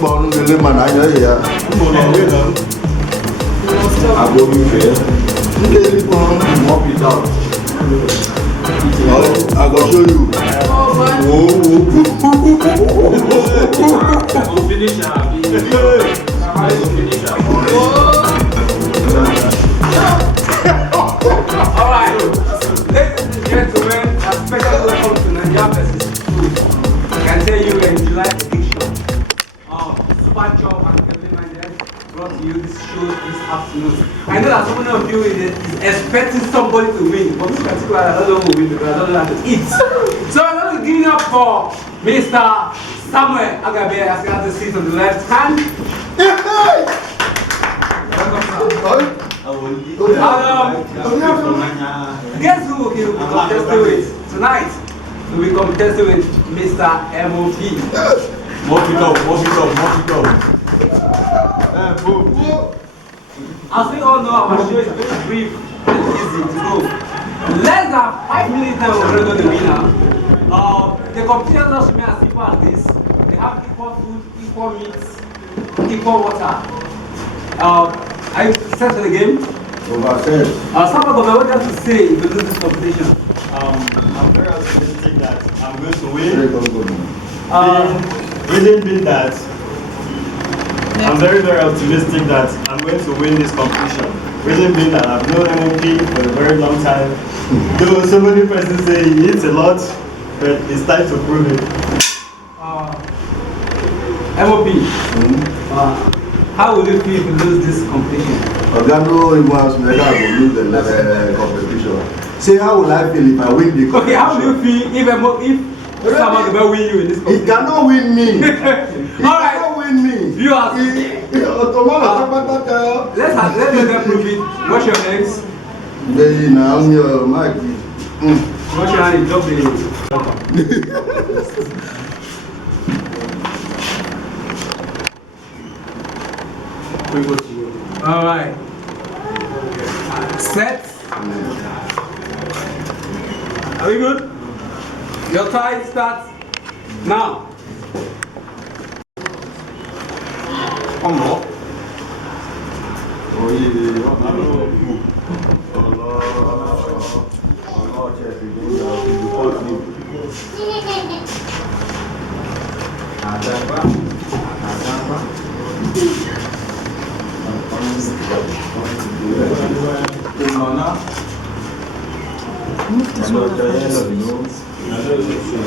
born in the man. I know here. I go in there. Daily born, mop it out. I go show you. Alright, ladies and gentlemen, a special welcome to Nigeria vs. Food. I can tell you in July edition of Super Chop and Heavenly Minded brought to you this show this afternoon. I know that so many of you is expecting somebody to win, but this particular I don't know who will win because I don't know how to eat. So I'm going to give it up for Mr. Samuel Agabe as he has the seat on the left hand. Guess who will be contesting with tonight? We'll be contesting with Mr. MOP. Mop it up. As we all know, our show is very brief and easy to go. Less than 5 minutes now, we're going to the winner. The competition doesn't remain as simple as this. They have equal food, equal meat, equal water. Are you set for the game? Someone what do you have to say if you lose this competition? I'm very optimistic that I'm going to win. Reason being that I'm very optimistic that I'm going to win this competition. Reason being that I've known MOP for a very long time. Though so many persons say he eats a lot, but it's time to prove it. MOP. How will you feel if you lose this competition? Organo was mega will lose the competition. Say how will I feel if I win the competition? Okay, how will you feel if someone will win you in this competition? He cannot win me. He Alright. cannot win me. Viewers. Let's let them prove it. What's your names? Baby, now I'm your mic. What's your name? Drop the Alright. Set. Are we good? Your time starts now. Come on.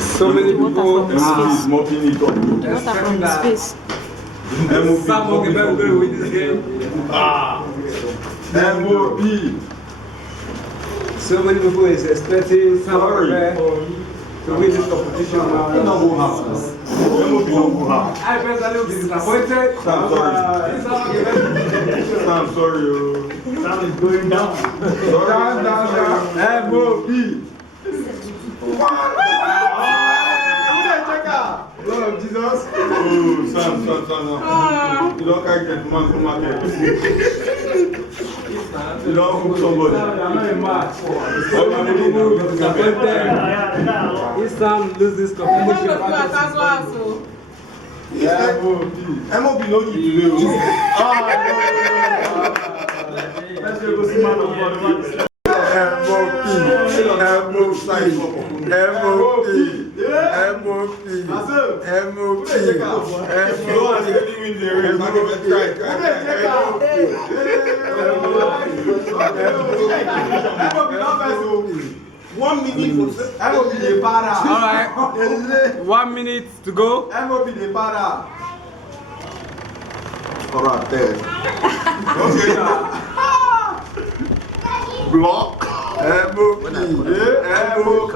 So many people is mopping it up. expecting that someone can be win this game. MOP. So many people is expecting someone to win this competition now. I personally will be disappointed. I'm sorry. Sam is going down. Down. MOP. Lord of Jesus. Oh, Sam. You don't carry that man from market. You don't hook somebody. I'm not a match. So many people will be disappointed. If Sam loses competition, MOP no give you. Let's go see man of God. One minute for MOP the para. Alright. 1 minute to go. MOP the para. Alright, there. Okay. Block. MOP. MOP.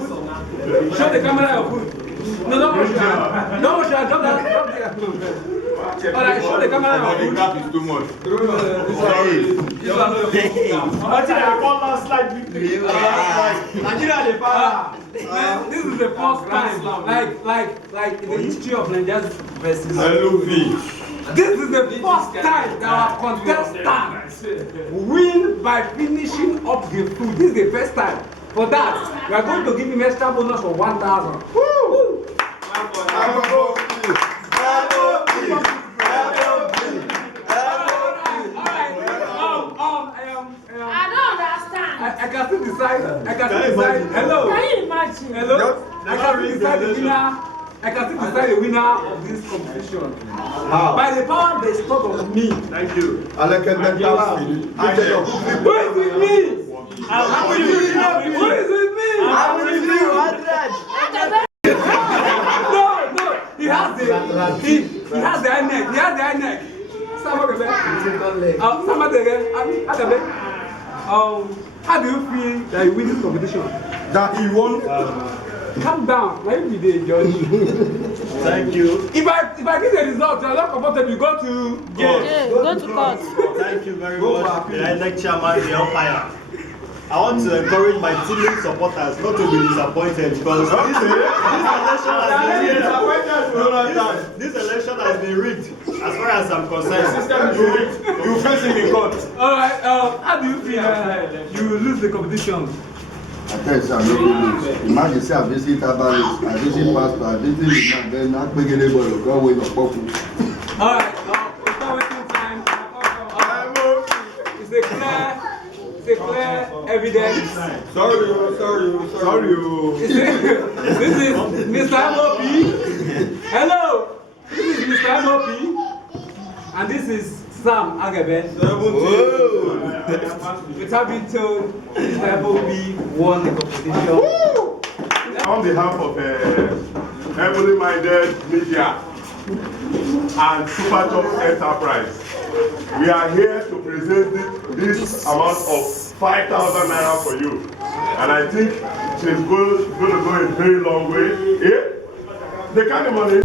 food. Show the camera your food. No, don't wash your hand. Don't wash your hand. Drop the food. Alright, show the camera your food. That is too much. This is the first time, like in the history of Nigeria's versus. This is the first time that our contestants win by finishing up the food. This is the first time. For that, we are going to give him extra bonus for 1,000. Woo! I can still decide. Hello. Can you imagine? Hello. I can still decide the winner. I can still decide the winner of this competition. By the power bestowed on me. Thank you. Who is with me? Who is with me? No. He has the neck. He has the neck. How do you feel that you win this competition? That he won. Calm down. Let me be the judge. Thank you. If I give the result, you are not comfortable. You go to Yes. Go to court. Thank you very much. The elect chairman, the umpire. I want to encourage my teammates supporters not to be disappointed because this election has been rigged as far as I'm concerned. You face him in court. Alright, how do you feel you lose the competition? I tell you, I'm not lose. Imagine say I visit Tabaris, I visit Pastor, I visit the man, then I beg anybody to go away no purple. Alright, it's not wasting time. It's a clear evidence. Sorry. This is Mr. MOP. Hello. This is Mr. MOP. And this is Sam Agabe. Without being told, Mr. MOP won the competition. On behalf of Heavenly Minded Media and Super Top Enterprise, we are here to present this amount of 5,000 naira for you. And I think it's going to go a very long way. The kind of money